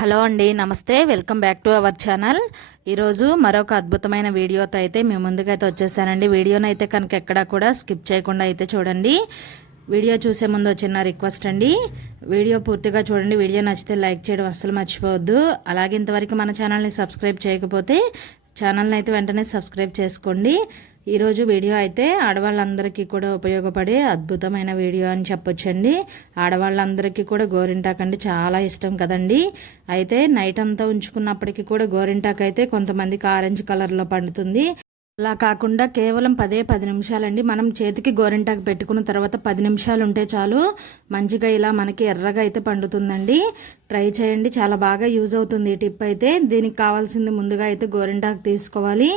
Hello అండి నమస్తే. Welcome back to our channel. ఈరోజు మరొక అద్భుతమైన వీడియోతో అయితే మేము ముందుకైతే వచ్చేసానండి. వీడియోని అయితే కనుక ఎక్కడా కూడా స్కిప్ చేయకుండా అయితే చూడండి. వీడియో చూసే ముందు చిన్న రిక్వెస్ట్ అండి. వీడియో పూర్తిగా చూడండి. వీడియో నచ్చితే లైక్ చేయడం అస్సలు మర్చిపోవద్దు. అలాగే ఇంతవరకు మన ఛానల్ని సబ్స్క్రైబ్ చేయకపోతే ఛానల్ని అయితే వెంటనే సబ్స్క్రైబ్ చేసుకోండి. ఈరోజు వీడియో అయితే ఆడవాళ్ళందరికీ కూడా ఉపయోగపడే అద్భుతమైన వీడియో అని చెప్పొచ్చండి. ఆడవాళ్ళందరికీ కూడా గోరింటాక్ అంటే చాలా ఇష్టం కదండి. అయితే నైట్ అంతా ఉంచుకున్నప్పటికీ కూడా గోరింటాక్ అయితే కొంతమందికి ఆరెంజ్ కలర్లో పండుతుంది. అలా కాకుండా కేవలం పదే పది నిమిషాలండి. మనం చేతికి గోరింటాకు పెట్టుకున్న తర్వాత పది నిమిషాలు ఉంటే చాలు మంచిగా ఇలా మనకి ఎర్రగా అయితే పండుతుందండి. ట్రై చేయండి. చాలా బాగా యూజ్ అవుతుంది ఈ టిప్ అయితే. దీనికి కావాల్సింది ముందుగా అయితే గోరింటాకు తీసుకోవాలి.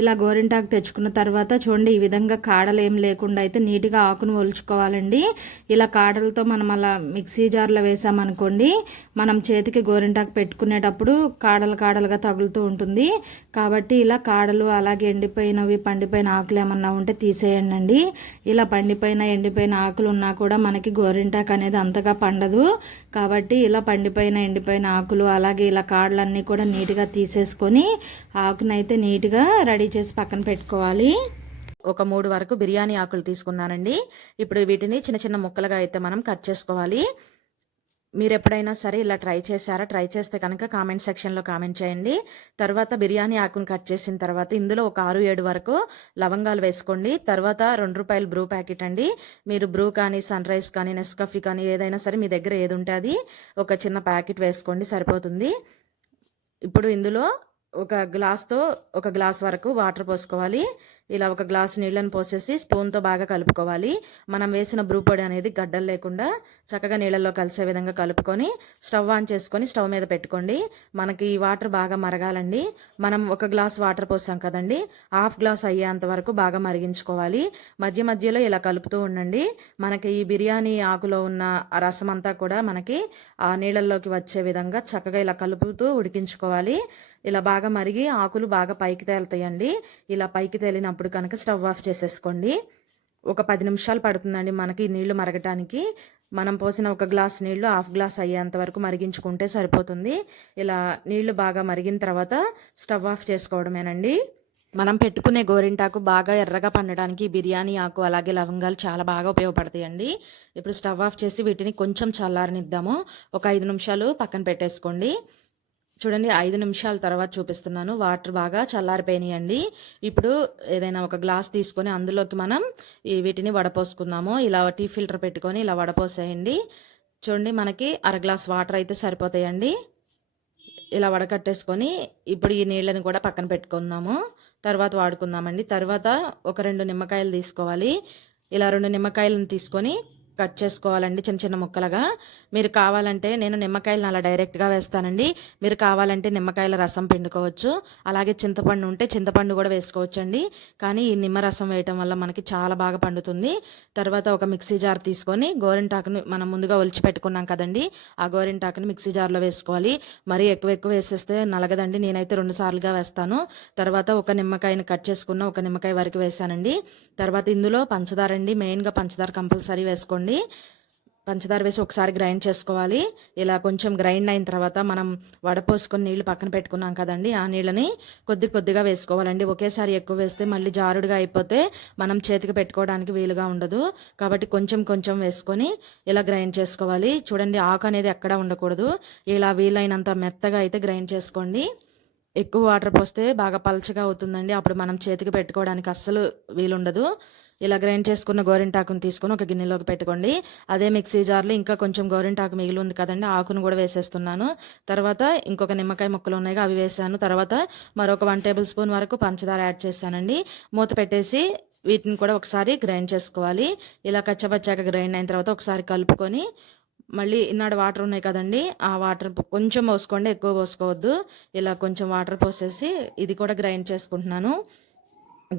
ఇలా గోరింటాకు తెచ్చుకున్న తర్వాత చూడండి ఈ విధంగా కాడలు ఏం లేకుండా అయితే నీట్గా ఆకును ఒలుచుకోవాలండి. ఇలా కాడలతో మనం అలా మిక్సీ జార్లో వేసామనుకోండి మనం చేతికి గోరింటాకు పెట్టుకునేటప్పుడు కాడలు కాడలుగా తగులుతూ ఉంటుంది. కాబట్టి ఇలా కాడలు అలాగే ఎండిపోయి ఎండిపోయినవి పండిపోయిన ఆకులు ఏమన్నా ఉంటే తీసేయండి అండి ఇలా పండిపోయిన ఎండిపోయిన ఆకులు ఉన్నా కూడా మనకి గోరింటాకు అనేది అంతగా పండదు. కాబట్టి ఇలా పండిపోయిన ఎండిపోయిన ఆకులు అలాగే ఇలా కాడలన్నీ కూడా నీట్గా తీసేసుకొని ఆకునైతే నీట్గా రెడీ చేసి పక్కన పెట్టుకోవాలి. ఒక మూడు వరకు బిర్యానీ ఆకులు తీసుకున్నానండి. ఇప్పుడు వీటిని చిన్న చిన్న ముక్కలుగా అయితే మనం కట్ చేసుకోవాలి. మీరు ఎప్పుడైనా సరే ఇలా ట్రై చేశారా? ట్రై చేస్తే కనుక కామెంట్ సెక్షన్లో కామెంట్ చేయండి. తర్వాత బిర్యానీ ఆకును కట్ చేసిన తర్వాత ఇందులో ఒక ఆరు ఏడు వరకు లవంగాలు వేసుకోండి. తర్వాత రెండు రూపాయలు బ్రూ ప్యాకెట్ అండి. మీరు బ్రూ కానీ సన్ రైస్ కానీ నెస్కాఫీ కానీ ఏదైనా సరే మీ దగ్గర ఏది ఉంటే అది ఒక చిన్న ప్యాకెట్ వేసుకోండి సరిపోతుంది. ఇప్పుడు ఇందులో ఒక గ్లాస్తో ఒక గ్లాస్ వరకు వాటర్ పోసుకోవాలి. ఇలా ఒక గ్లాస్ నీళ్ళని పోసేసి స్పూన్తో బాగా కలుపుకోవాలి. మనం వేసిన బ్రూ పొడి అనేది గడ్డలు లేకుండా చక్కగా నీళ్ళల్లో కలిసే విధంగా కలుపుకొని స్టవ్ ఆన్ చేసుకొని స్టవ్ మీద పెట్టుకోండి. మనకి ఈ వాటర్ బాగా మరగాలండి. మనం ఒక గ్లాస్ వాటర్ పోసాం కదండి. హాఫ్ గ్లాస్ అయ్యేంత వరకు బాగా మరిగించుకోవాలి. మధ్య మధ్యలో ఇలా కలుపుతూ ఉండండి. మనకి ఈ బిర్యానీ ఆకులో ఉన్న రసం అంతా కూడా మనకి ఆ నీళ్ళల్లోకి వచ్చే విధంగా చక్కగా ఇలా కలుపుతూ ఉడికించుకోవాలి. ఇలా బాగా మరిగి ఆకులు బాగా పైకి తేలుతాయండి. ఇలా పైకి తేలినప్పుడు కనుక స్టవ్ ఆఫ్ చేసేసుకోండి. ఒక పది నిమిషాలు పడుతుందండి మనకి నీళ్ళు మరగటానికి. మనం పోసిన ఒక గ్లాస్ నీళ్ళు హాఫ్ గ్లాస్ అయ్యేంత వరకు మరిగించుకుంటే సరిపోతుంది. ఇలా నీళ్ళు బాగా మరిగిన తర్వాత స్టవ్ ఆఫ్ చేసుకోవడమేనండి. మనం పెట్టుకునే గోరింటాకు బాగా ఎర్రగా పండడానికి బిర్యానీ ఆకు అలాగే లవంగాలు చాలా బాగా ఉపయోగపడతాయండి. ఇప్పుడు స్టవ్ ఆఫ్ చేసి వీటిని కొంచెం చల్లారనిద్దాము. ఒక ఐదు నిమిషాలు పక్కన పెట్టేసుకోండి. చూడండి ఐదు నిమిషాల తర్వాత చూపిస్తున్నాను. వాటర్ బాగా చల్లారిపోయినాయండి. ఇప్పుడు ఏదైనా ఒక గ్లాస్ తీసుకొని అందులోకి మనం వీటిని వడపోసుకుందాము. ఇలా టీ ఫిల్టర్ పెట్టుకొని ఇలా వడపోసేయండి. చూడండి మనకి అర గ్లాస్ వాటర్ అయితే సరిపోతాయండి. ఇలా వడకట్టేసుకొని ఇప్పుడు ఈ నీళ్ళని కూడా పక్కన పెట్టుకుందాము. తర్వాత వాడుకుందామండి. తర్వాత ఒక రెండు నిమ్మకాయలు తీసుకోవాలి. ఇలా రెండు నిమ్మకాయలను తీసుకొని కట్ చేసుకోవాలండి చిన్న చిన్న ముక్కలుగా. మీరు కావాలంటే నేను నిమ్మకాయలను అలా డైరెక్ట్గా వేస్తానండి. మీరు కావాలంటే నిమ్మకాయల రసం పిండుకోవచ్చు. అలాగే చింతపండు ఉంటే చింతపండు కూడా వేసుకోవచ్చు అండి కానీ ఈ నిమ్మ రసం వేయటం వల్ల మనకి చాలా బాగా పండుతుంది. తర్వాత ఒక మిక్సీ జార్ తీసుకొని గోరింటాకుని మనం ముందుగా ఒలిచి పెట్టుకున్నాం కదండి. ఆ గోరింటాకుని మిక్సీ జార్లో వేసుకోవాలి. మరీ ఎక్కువ ఎక్కువ వేసేస్తే నలగదండి. నేనైతే రెండు సార్లుగా వేస్తాను. తర్వాత ఒక నిమ్మకాయని కట్ చేసుకున్న ఒక నిమ్మకాయ వరకు వేసానండి. తర్వాత ఇందులో పంచదార అండి మెయిన్గా పంచదార కంపల్సరీ వేసుకోండి. పంచదార వేసి ఒకసారి గ్రైండ్ చేసుకోవాలి. ఇలా కొంచెం గ్రైండ్ అయిన తర్వాత మనం వడపోసుకొని నీళ్ళు పక్కన పెట్టుకున్నాం కదండి ఆ నీళ్ళని కొద్ది కొద్దిగా వేసుకోవాలండి. ఒకేసారి ఎక్కువ వేస్తే మళ్ళీ జారుడుగా అయిపోతే మనం చేతికి పెట్టుకోవడానికి వీలుగా ఉండదు. కాబట్టి కొంచెం కొంచెం వేసుకొని ఇలా గ్రైండ్ చేసుకోవాలి. చూడండి ఆకు అనేది ఎక్కడా ఉండకూడదు. ఇలా వీలైనంత మెత్తగా అయితే గ్రైండ్ చేసుకోండి. ఎక్కువ వాటర్ పోస్తే బాగా పలచగా అవుతుందండి. అప్పుడు మనం చేతికి పెట్టుకోవడానికి అస్సలు వీలుండదు. ఇలా గ్రైండ్ చేసుకున్న గోరింటాకును తీసుకొని ఒక గిన్నెలోకి పెట్టుకోండి. అదే మిక్సీ జార్లో ఇంకా కొంచెం గోరింటాకు మిగిలి ఉంది కదండి ఆకును కూడా వేసేస్తున్నాను. తర్వాత ఇంకొక నిమ్మకాయ ముక్కలు ఉన్నాయి అవి వేసాను. తర్వాత మరొక వన్ టేబుల్ స్పూన్ వరకు పంచదార యాడ్ చేశానండి. మూత పెట్టేసి వీటిని కూడా ఒకసారి గ్రైండ్ చేసుకోవాలి. ఇలా కచ్చబచ్చాక గ్రైండ్ అయిన తర్వాత ఒకసారి కలుపుకొని మళ్ళీ ఇన్నాడు వాటర్ ఉన్నాయి కదండి ఆ వాటర్ కొంచెం పోసుకోండి ఎక్కువ పోసుకోవద్దు. ఇలా కొంచెం వాటర్ పోసేసి ఇది కూడా గ్రైండ్ చేసుకుంటున్నాను.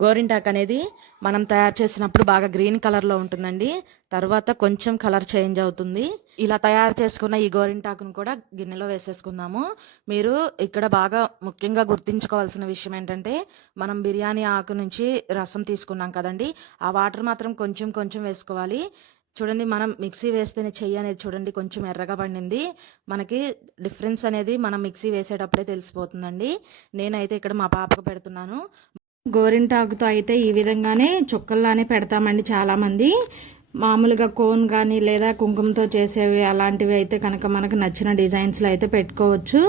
గోరింటాక్ అనేది మనం తయారు చేసినప్పుడు బాగా గ్రీన్ కలర్లో ఉంటుందండి. తర్వాత కొంచెం కలర్ చేంజ్ అవుతుంది. ఇలా తయారు చేసుకున్న ఈ గోరింటాకును కూడా గిన్నెలో వేసేసుకుందాము. మీరు ఇక్కడ బాగా ముఖ్యంగా గుర్తుంచుకోవాల్సిన విషయం ఏంటంటే మనం బిర్యానీ ఆకు నుంచి రసం తీసుకున్నాం కదండి. ఆ వాటర్ మాత్రం కొంచెం కొంచెం వేసుకోవాలి. చూడండి మనం మిక్సీ వేస్తేనే చెయ్యి అనేది చూడండి కొంచెం ఎర్రగా పండింది. మనకి డిఫరెన్స్ అనేది మనం మిక్సీ వేసేటప్పుడే తెలిసిపోతుందండి. నేనైతే ఇక్కడ మా పాపకు పెడుతున్నాను. గోరింటాకుతో అయితే ఈ విధంగానే చుక్కల్లానే పెడతామండి చాలామంది. మామూలుగా కోన్ కానీ లేదా కుంకుమతో చేసేవి అలాంటివి అయితే కనుక మనకు నచ్చిన డిజైన్స్లో అయితే పెట్టుకోవచ్చు.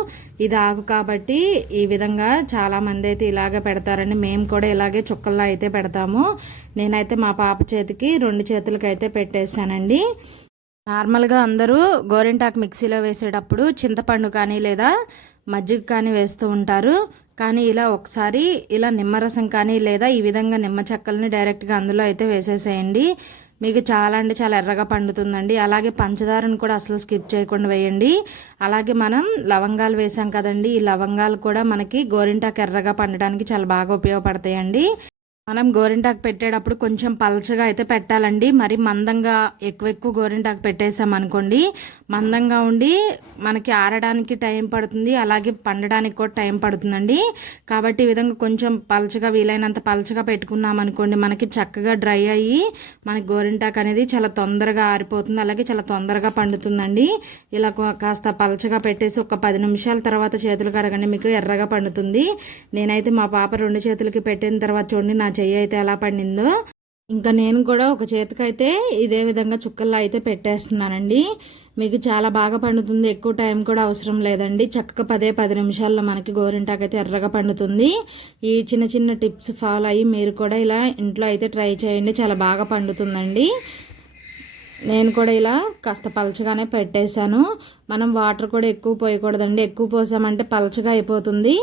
ఇది ఆకు కాబట్టి ఈ విధంగా చాలామంది అయితే ఇలాగే పెడతారండి. మేము కూడా ఇలాగే చుక్కల్లో అయితే పెడతాము. నేనైతే మా పాప చేతికి రెండు చేతులకి అయితే పెట్టేశానండి. నార్మల్గా అందరూ గోరింటాకు మిక్సీలో వేసేటప్పుడు చింతపండు కానీ లేదా మజ్జిగ కానీ వేస్తూ ఉంటారు. కానీ ఇలా ఒకసారి ఇలా నిమ్మరసం కానీ లేదా ఈ విధంగా నిమ్మ చెక్కల్ని డైరెక్ట్గా అందులో అయితే వేసేసేయండి. మీకు చాలా అంటే చాలా ఎర్రగా పండుతుందండి. అలాగే పంచదారను కూడా అసలు స్కిప్ చేయకుండా వేయండి. అలాగే మనం లవంగాలు వేసాం కదండి. ఈ లవంగాలు కూడా మనకి గోరింటాకు ఎర్రగా పండడానికి చాలా బాగా ఉపయోగపడతాయండి. మనం గోరింటాకు పెట్టేటప్పుడు కొంచెం పలచగా అయితే పెట్టాలండి. మరి మందంగా ఎక్కువ ఎక్కువ గోరింటాకు పెట్టేసామనుకోండి మందంగా ఉండి మనకి ఆరడానికి టైం పడుతుంది. అలాగే పండడానికి కూడా టైం పడుతుందండి. కాబట్టి ఈ విధంగా కొంచెం పలచగా వీలైనంత పలచగా పెట్టుకున్నామనుకోండి మనకి చక్కగా డ్రై అయ్యి మనకి గోరింటాకు అనేది చాలా తొందరగా ఆరిపోతుంది. అలాగే చాలా తొందరగా పండుతుందండి. ఇలా కాస్త పలచగా పెట్టేసి ఒక పది నిమిషాల తర్వాత చేతులు కడగండి మీకు ఎర్రగా పండుతుంది. నేనైతే మా పాప రెండు చేతులకి పెట్టిన తర్వాత చూడండి నా చెయ్యి అయితే ఎలా పండిందో. ఇంకా నేను కూడా ఒక చేతికైతే ఇదే విధంగా చుక్కల్లో అయితే పెట్టేస్తున్నానండి. మీకు చాలా బాగా పండుతుంది. ఎక్కువ టైం కూడా అవసరం లేదండి. చక్కగా పదే పది నిమిషాల్లో మనకి గోరింటాకైతే ఎర్రగా పండుతుంది. ఈ చిన్న చిన్న టిప్స్ ఫాలో అయ్యి మీరు కూడా ఇలా ఇంట్లో అయితే ట్రై చేయండి. చాలా బాగా పండుతుందండి. నేను కూడా ఇలా కాస్త పలచగానే పెట్టేశాను. మనం వాటర్ కూడా ఎక్కువ పోయకూడదండి. ఎక్కువ పోసామంటే పలచగా అయిపోతుంది.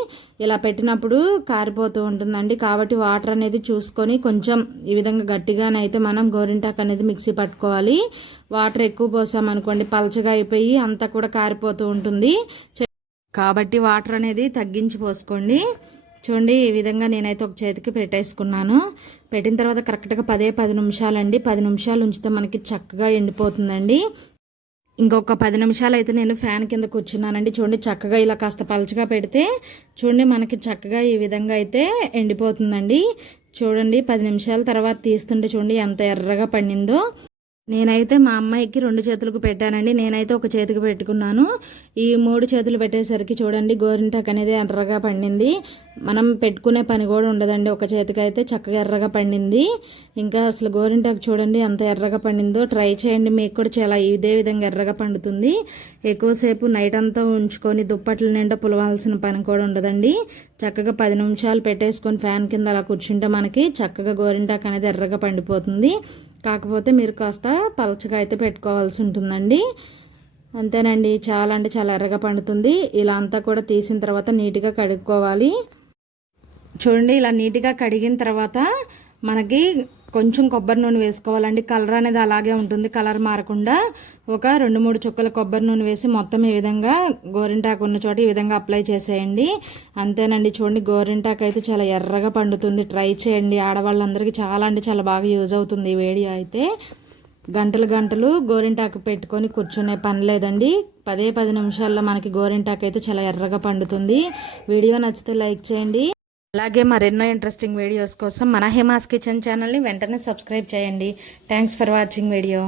ఇలా పెట్టినప్పుడు కారిపోతూ ఉంటుందండి. కాబట్టి వాటర్ అనేది చూసుకొని కొంచెం ఈ విధంగా గట్టిగానైతే మనం గోరింటాకు అనేది మిక్సీ పట్టుకోవాలి. వాటర్ ఎక్కువ పోసామనుకోండి పలచగా అయిపోయి అంతా కూడా కారిపోతూ ఉంటుంది. కాబట్టి వాటర్ అనేది తగ్గించి పోసుకోండి. చూడండి ఈ విధంగా నేనైతే ఒక చేతికి పెట్టేసుకున్నాను. పెట్టిన తర్వాత కరెక్ట్గా పదే పది నిమిషాలండి. పది నిమిషాలు ఉంచితే మనకి చక్కగా ఎండిపోతుందండి. ఇంకొక పది నిమిషాలు అయితే నేను ఫ్యాన్ కింద కూర్చున్నానండి. చూడండి చక్కగా ఇలా కాస్త పలచగా పెడితే చూడండి మనకి చక్కగా ఈ విధంగా అయితే ఎండిపోతుందండి. చూడండి పది నిమిషాల తర్వాత తీస్తుంటే చూడండి ఎంత ఎర్రగా పండిందో. నేనైతే మా అమ్మాయికి రెండు చేతులకు పెట్టానండి. నేనైతే ఒక చేతికి పెట్టుకున్నాను. ఈ మూడు చేతులు పెట్టేసరికి చూడండి గోరింటాక్ అనేది ఎర్రగా పండింది. మనం పెట్టుకునే పని కూడా ఉండదండి. ఒక చేతికి అయితే చక్కగా ఎర్రగా పండింది. ఇంకా అసలు గోరింటాకు చూడండి ఎంత ఎర్రగా పండిందో. ట్రై చేయండి మీకు కూడా చాలా ఇదే విధంగా ఎర్రగా పండుతుంది. ఎక్కువసేపు నైట్ అంతా ఉంచుకొని దుప్పట్ల నిండా పులవాల్సిన పని కూడా ఉండదండి. చక్కగా పది నిమిషాలు పెట్టేసుకొని ఫ్యాన్ కింద అలా కూర్చుంటే మనకి చక్కగా గోరింటాక్ అనేది ఎర్రగా పండిపోతుంది. కాకపోతే మీరు కాస్త పలచగా అయితే పెట్టుకోవాల్సి ఉంటుందండి. అంతేనండి చాలా అంటే చాలా ఎర్రగా పండుతుంది. ఇలా అంతా కూడా తీసిన తర్వాత నీట్గా కడుక్కోవాలి. చూడండి ఇలా నీట్గా కడిగిన తర్వాత మనకి కొంచెం కొబ్బరి నూనె వేసుకోవాలండి. కలర్ అనేది అలాగే ఉంటుంది. కలర్ మారకుండా ఒక రెండు మూడు చుక్కల కొబ్బరి నూనె వేసి మొత్తం ఈ విధంగా గోరింటాకు ఉన్న చోట ఈ విధంగా అప్లై చేసేయండి. అంతేనండి. చూడండి గోరింటాకు అయితే చాలా ఎర్రగా పండుతుంది. ట్రై చేయండి. ఆడవాళ్ళందరికీ చాలా అంటే చాలా బాగా యూజ్ అవుతుంది ఈ వీడియో అయితే. గంటలు గంటలు గోరింటాకు పెట్టుకొని కూర్చునే పని లేదండి. పదే పది నిమిషాల్లో మనకి గోరింటాకు అయితే చాలా ఎర్రగా పండుతుంది. వీడియో నచ్చితే లైక్ చేయండి. అలాగే మరెన్నో ఇంట్రెస్టింగ్ వీడియోస్ కోసం మన హేమాస్ కిచెన్ ఛానల్ని వెంటనే సబ్స్క్రైబ్ చేయండి. Thanks for watching video